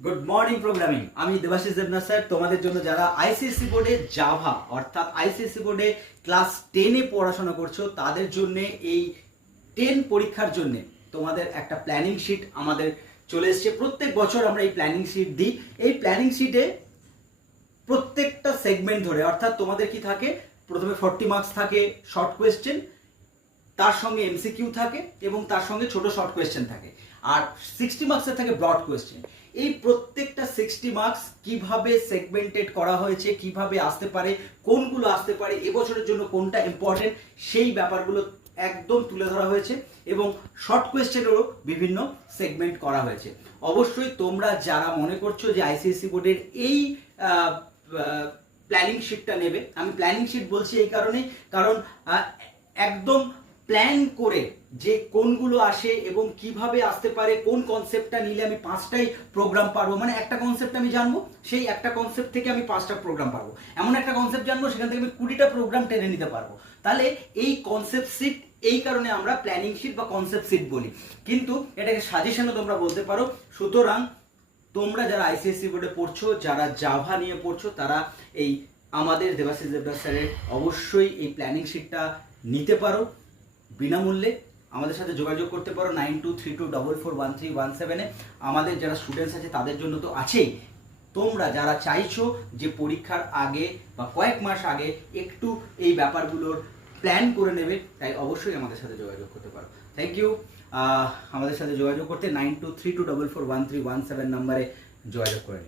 Good morning programming. আমি Debashis Debnath sir তোমাদের জন্য যারা আইসিএসসি বোর্ডে জাভা অর্থাৎ আইসিএসসি বোর্ডে ক্লাস 10-এ পড়াশোনা করছো তাদের জন্য এই 10 পরীক্ষার জন্য তোমাদের একটা প্ল্যানিং শিট আমাদের চলে এসেছে। প্রত্যেক বছর আমরা এই প্ল্যানিং শিট দিই। এই প্ল্যানিং শিটে প্রত্যেকটা সেগমেন্ট ধরে অর্থাৎ তোমাদের কি থাকে, প্রথমে 40 মার্কস থাকে শর্ট কোয়েশ্চেন, তার সঙ্গে এমসিকিউ থাকে এবং তার সঙ্গে ছোট শর্ট কোয়েশ্চেন থাকে, আর 60 মার্কসের থাকে ব্রড কোয়েশ্চেন। এই প্রত্যেকটা 60 মার্কস কিভাবে সেগমেন্টেড করা হয়েছে, কিভাবে আসতে পারে, কোনগুলো আসতে পারে, এবছরের জন্য কোনটা ইম্পর্টেন্ট, সেই ব্যাপারগুলো একদম তুলে ধরা হয়েছে এবং শর্ট কোয়েশ্চেনেরও বিভিন্ন সেগমেন্ট করা হয়েছে। অবশ্যই তোমরা যারা মনে করছো যে আইসিএসসি বোর্ডের এই প্ল্যানিং শিটটা নেবে, আমি প্ল্যানিং শিট বলছি এই কারণেই কারণ একদম প্ল্যান করে যে কোনগুলো আসে এবং কিভাবে আসতে পারে, কোন কনসেপ্টটা নিলে আমি 5টাই প্রোগ্রাম পারবো, মানে একটা কনসেপ্ট আমি জানবো, সেই একটা কনসেপ্ট থেকে আমি 5টা প্রোগ্রাম পারবো, এমন একটা কনসেপ্ট জানবো সেখান থেকে আমি 20টা প্রোগ্রাম টেনে নিতে পারবো। তাহলে এই কনসেপ্ট শিট, এই কারণে আমরা প্ল্যানিং শিট বা কনসেপ্ট শিট বলি, কিন্তু এটাকে সাজেশনও তোমরা বলতে পারো। সুতরাং তোমরা যারা আইসিএসসি বোর্ডে পড়ছো, যারা জাভা নিয়ে পড়ছো, তারা এই আমাদের দেবাশিস দেবনাথ স্যারের অবশ্যই এই প্ল্যানিং শিটটা নিতে পারো বিনামূল্যে। আমাদের সাথে যোগাযোগ করতে পারো 9232441317-এ। আমাদের যারা স্টুডেন্টস আছে তাদের জন্য তো আছেই, তোমরা যারা চাইছো যে পরীক্ষার আগে বা কয়েক মাস আগে একটু এই ব্যাপারগুলোর প্ল্যান করে নেবে, তাই অবশ্যই আমাদের সাথে যোগাযোগ করতে পারো। Thank you. আমাদের সাথে যোগাযোগ করতে 9232441317 নাম্বারে যোগাযোগ করে নিন।